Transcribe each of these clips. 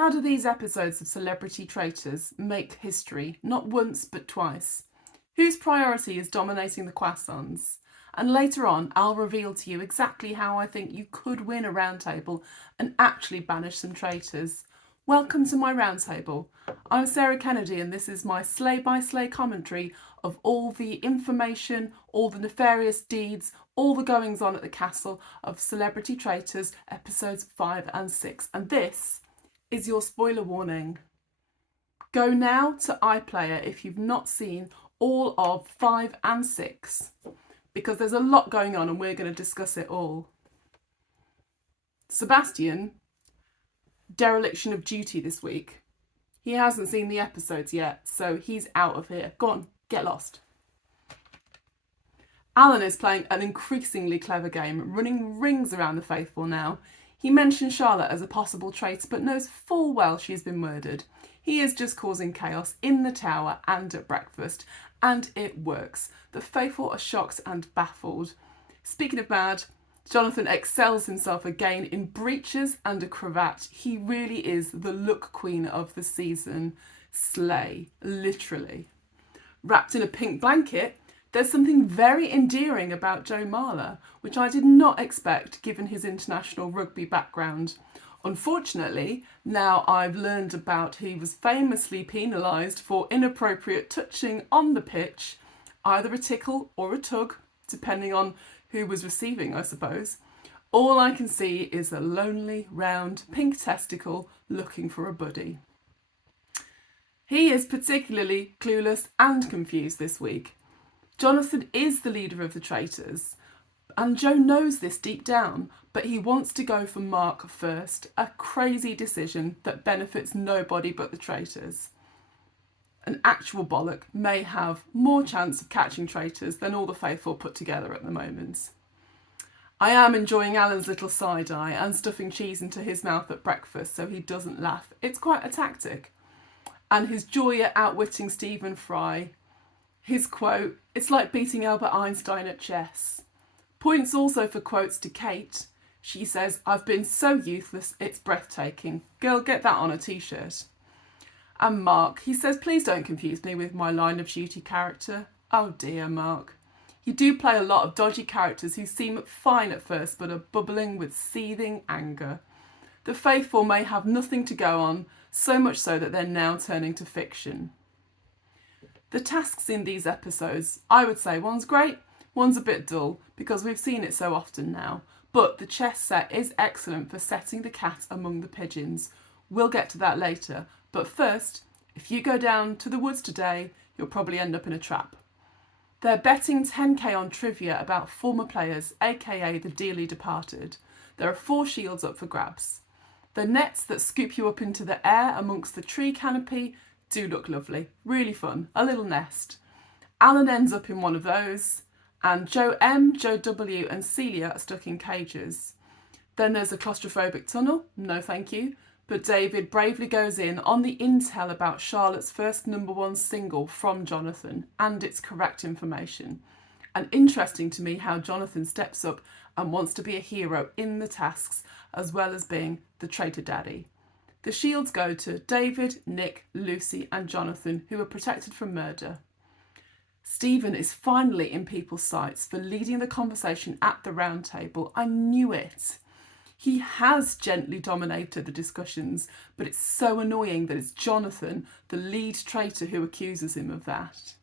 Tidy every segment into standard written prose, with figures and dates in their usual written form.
How do these episodes of Celebrity Traitors make history, not once but twice? Whose priority is dominating the croissants? And later on, I'll reveal to you exactly how I think you could win a roundtable and actually banish some traitors. Welcome to my roundtable. I'm Sarah Kennedy and this is my slay-by-slay commentary of all the information, all the nefarious deeds, all the goings-on at the castle of Celebrity Traitors episodes 5 and 6. And this is your spoiler warning. Go now to iPlayer if you've not seen all of 5 and 6, because there's a lot going on and we're going to discuss it all. Sebastian, dereliction of duty this week. He hasn't seen the episodes yet, so he's out of here. Go on, get lost. Alan is playing an increasingly clever game, running rings around the faithful now. He mentions Charlotte as a possible traitor, but knows full well she's been murdered. He is just causing chaos in the tower and at breakfast, and it works. The faithful are shocked and baffled. Speaking of bad, Jonathan excels himself again in breeches and a cravat. He really is the look queen of the season. Slay, literally. Wrapped in a pink blanket, there's something very endearing about Joe Marler, which I did not expect given his international rugby background. Unfortunately, now I've learned about he was famously penalised for inappropriate touching on the pitch, either a tickle or a tug, depending on who was receiving, I suppose. All I can see is a lonely, round, pink testicle looking for a buddy. He is particularly clueless and confused this week. Jonathan is the leader of the traitors, and Joe knows this deep down, but he wants to go for Mark first, a crazy decision that benefits nobody but the traitors. An actual bollock may have more chance of catching traitors than all the faithful put together at the moment. I am enjoying Alan's little side-eye and stuffing cheese into his mouth at breakfast so he doesn't laugh. It's quite a tactic. And his joy at outwitting Stephen Fry. His quote, "It's like beating Albert Einstein at chess." Points also for quotes to Kate. She says, "I've been so youthless, it's breathtaking. Girl, get that on a t-shirt." And Mark, he says, "Please don't confuse me with my line of duty character." Oh dear, Mark. You do play a lot of dodgy characters who seem fine at first but are bubbling with seething anger. The faithful may have nothing to go on, so much so that they're now turning to fiction. The tasks in these episodes, I would say one's great, one's a bit dull, because we've seen it so often now. But the chess set is excellent for setting the cat among the pigeons. We'll get to that later. But first, if you go down to the woods today, you'll probably end up in a trap. They're betting 10k on trivia about former players, aka the dearly departed. There are 4 shields up for grabs. The nets that scoop you up into the air amongst the tree canopy do look lovely, really fun, a little nest. Alan ends up in one of those, and Joe M, Joe W and Celia are stuck in cages. Then there's a claustrophobic tunnel, no thank you, but David bravely goes in on the intel about Charlotte's first #1 single from Jonathan and its correct information. And interesting to me how Jonathan steps up and wants to be a hero in the tasks as well as being the traitor daddy. The shields go to David, Nick, Lucy and Jonathan, who are protected from murder. Stephen is finally in people's sights for leading the conversation at the round table. I knew it. He has gently dominated the discussions, but it's so annoying that it's Jonathan, the lead traitor, who accuses him of that.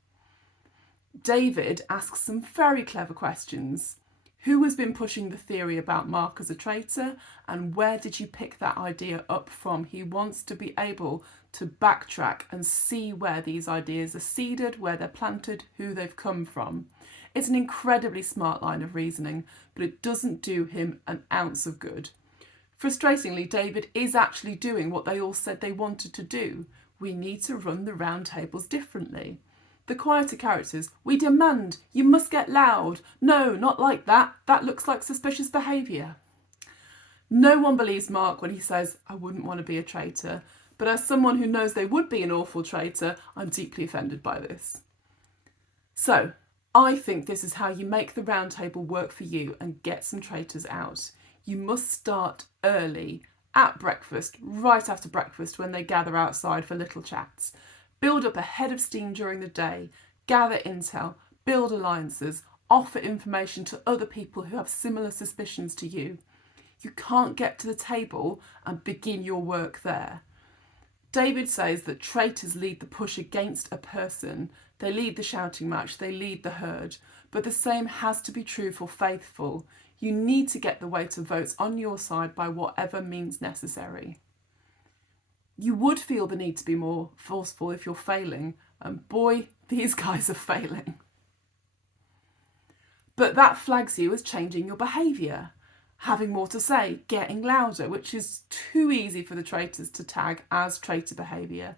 David asks some very clever questions. Who has been pushing the theory about Mark as a traitor, and where did you pick that idea up from? He wants to be able to backtrack and see where these ideas are seeded, where they're planted, who they've come from. It's an incredibly smart line of reasoning, but it doesn't do him an ounce of good. Frustratingly, David is actually doing what they all said they wanted to do. We need to run the round tables differently. The quieter characters, we demand, you must get loud. No, not like that. That looks like suspicious behaviour. No one believes Mark when he says, I wouldn't want to be a traitor. But as someone who knows they would be an awful traitor, I'm deeply offended by this. So, I think this is how you make the round table work for you and get some traitors out. You must start early at breakfast, right after breakfast when they gather outside for little chats. Build up a head of steam during the day, gather intel, build alliances, offer information to other people who have similar suspicions to you. You can't get to the table and begin your work there. David says that traitors lead the push against a person. They lead the shouting match, they lead the herd. But the same has to be true for faithful. You need to get the weight of votes on your side by whatever means necessary. You would feel the need to be more forceful if you're failing, and boy, these guys are failing. But that flags you as changing your behaviour, having more to say, getting louder, which is too easy for the traitors to tag as traitor behaviour.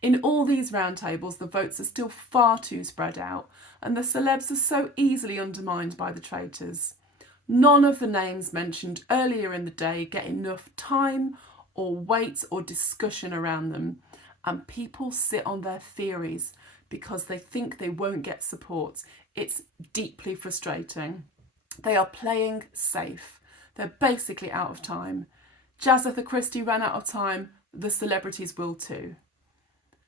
In all these roundtables, the votes are still far too spread out, and the celebs are so easily undermined by the traitors. None of the names mentioned earlier in the day get enough time or weight or discussion around them, and people sit on their theories because they think they won't get support. It's deeply frustrating. They are playing safe. They're basically out of time. Jazatha Christie ran out of time. The celebrities will too.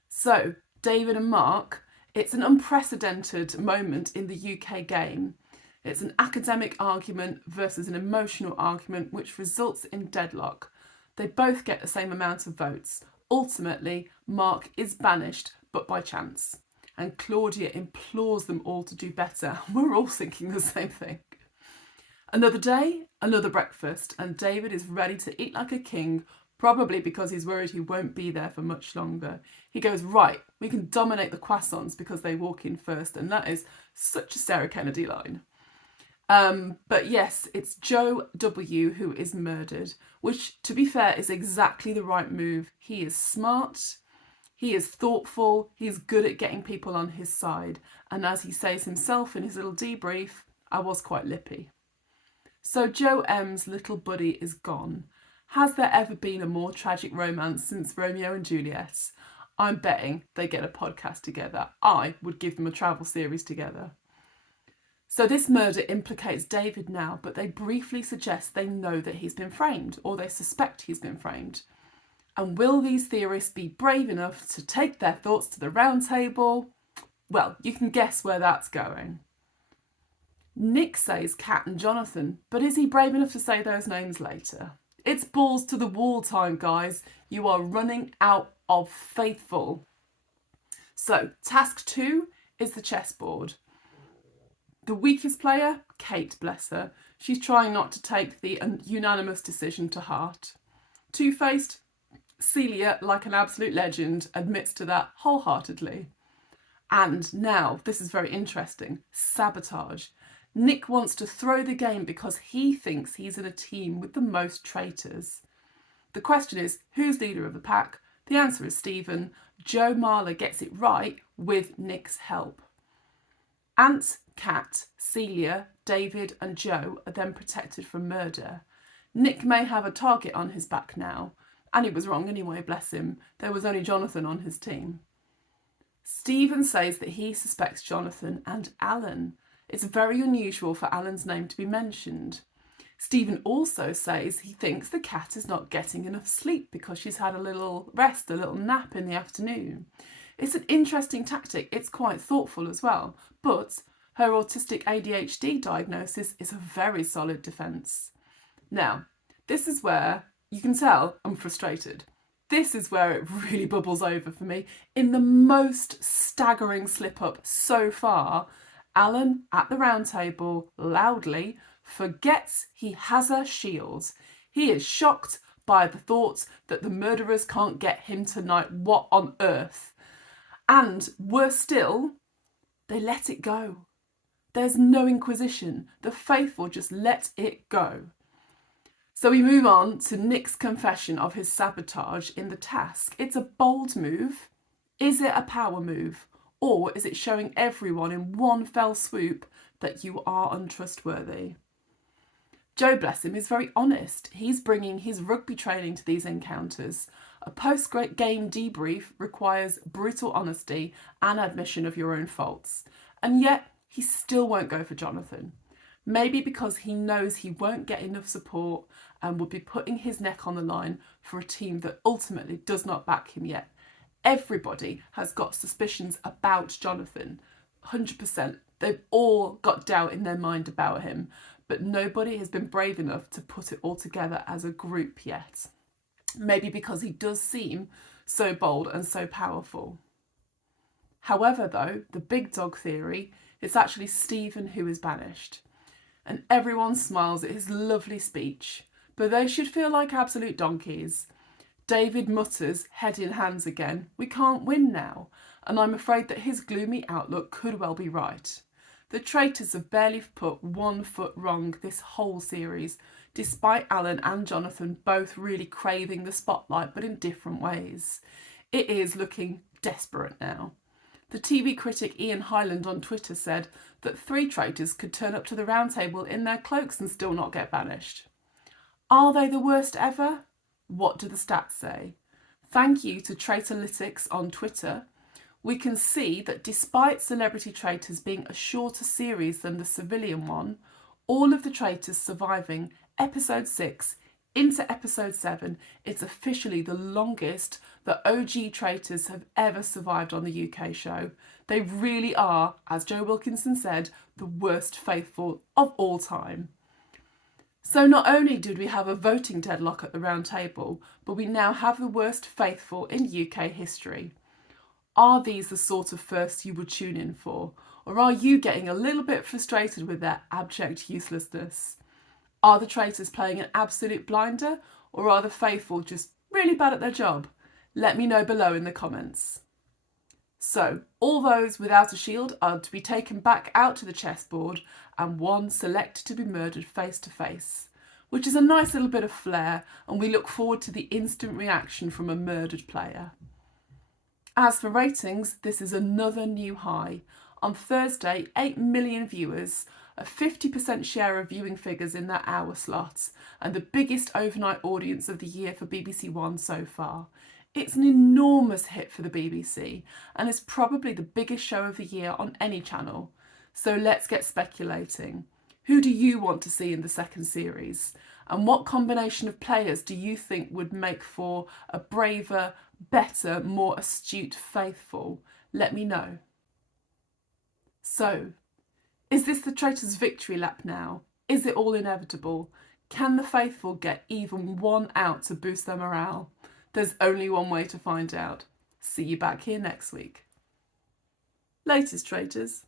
So, David and Mark, it's an unprecedented moment in the UK game. It's an academic argument versus an emotional argument, which results in deadlock. They both get the same amount of votes. Ultimately, Mark is banished, but by chance. And Claudia implores them all to do better. We're all thinking the same thing. Another day, another breakfast, and David is ready to eat like a king, probably because he's worried he won't be there for much longer. He goes, right, we can dominate the croissants because they walk in first, and that is such a Sarah Kennedy line. But yes, it's Joe W. who is murdered, which, to be fair, is exactly the right move. He is smart, he is thoughtful, he's good at getting people on his side, and as he says himself in his little debrief, I was quite lippy. So Joe M's little buddy is gone. Has there ever been a more tragic romance since Romeo and Juliet? I'm betting they get a podcast together. I would give them a travel series together. So this murder implicates David now, but they briefly suggest they know that he's been framed, or they suspect he's been framed. And will these theorists be brave enough to take their thoughts to the round table? Well, you can guess where that's going. Nick says Kat and Jonathan, but is he brave enough to say those names later? It's balls to the wall time, guys. You are running out of faithful. So, task 2 is the chessboard. The weakest player, Kate, bless her. She's trying not to take the unanimous decision to heart. Two-faced, Celia, like an absolute legend, admits to that wholeheartedly. And now, this is very interesting, sabotage. Nick wants to throw the game because he thinks he's in a team with the most traitors. The question is, who's leader of the pack? The answer is Stephen. Joe Marler gets it right with Nick's help. Ant, Kat, Celia, David and Joe are then protected from murder. Nick may have a target on his back now, and he was wrong anyway, bless him. There was only Jonathan on his team. Stephen says that he suspects Jonathan and Alan. It's very unusual for Alan's name to be mentioned. Stephen also says he thinks the cat is not getting enough sleep because she's had a little rest, a little nap in the afternoon. It's an interesting tactic, it's quite thoughtful as well, but her autistic ADHD diagnosis is a very solid defence. Now, this is where you can tell I'm frustrated. This is where it really bubbles over for me. In the most staggering slip-up so far, Alan, at the round table, loudly, forgets he has a shield. He is shocked by the thought that the murderers can't get him tonight. What on earth? And worse still, they let it go. There's no inquisition. The faithful just let it go. So we move on to Nick's confession of his sabotage in the task. It's a bold move. Is it a power move? Or is it showing everyone in one fell swoop that you are untrustworthy? Joe, bless him, is very honest. He's bringing his rugby training to these encounters. A post-game debrief requires brutal honesty and admission of your own faults. And yet, he still won't go for Jonathan. Maybe because he knows he won't get enough support and would be putting his neck on the line for a team that ultimately does not back him yet. Everybody has got suspicions about Jonathan, 100%. They've all got doubt in their mind about him, but nobody has been brave enough to put it all together as a group yet. Maybe because he does seem so bold and so powerful. However, though, the big dog theory, it's actually Stephen who is banished. And everyone smiles at his lovely speech, but they should feel like absolute donkeys. David mutters, head in hands again, we can't win now, and I'm afraid that his gloomy outlook could well be right. The traitors have barely put 1 foot wrong this whole series, despite Alan and Jonathan both really craving the spotlight, but in different ways. It is looking desperate now. The TV critic Ian Hyland on Twitter said that 3 traitors could turn up to the round table in their cloaks and still not get banished. Are they the worst ever? What do the stats say? Thank you to Traitolytics on Twitter. We can see that despite Celebrity Traitors being a shorter series than the civilian one, all of the traitors surviving episode 6 into episode 7, it's officially the longest that OG traitors have ever survived on the UK show. They really are, as Joe Wilkinson said, the worst faithful of all time. So not only did we have a voting deadlock at the round table, but we now have the worst faithful in UK history. Are these the sort of firsts you would tune in for? Or are you getting a little bit frustrated with their abject uselessness? Are the traitors playing an absolute blinder, or are the faithful just really bad at their job? Let me know below in the comments. So, all those without a shield are to be taken back out to the chessboard, and one selected to be murdered face to face, which is a nice little bit of flair, and we look forward to the instant reaction from a murdered player. As for ratings, this is another new high. On Thursday, 8 million viewers, a 50% share of viewing figures in that hour slot, and the biggest overnight audience of the year for BBC One so far. It's an enormous hit for the BBC, and is probably the biggest show of the year on any channel. So let's get speculating. Who do you want to see in the second series? And what combination of players do you think would make for a braver, better, more astute faithful? Let me know. So, is this the traitors' victory lap now? Is it all inevitable? Can the faithful get even one out to boost their morale? There's only one way to find out. See you back here next week. Latest traitors.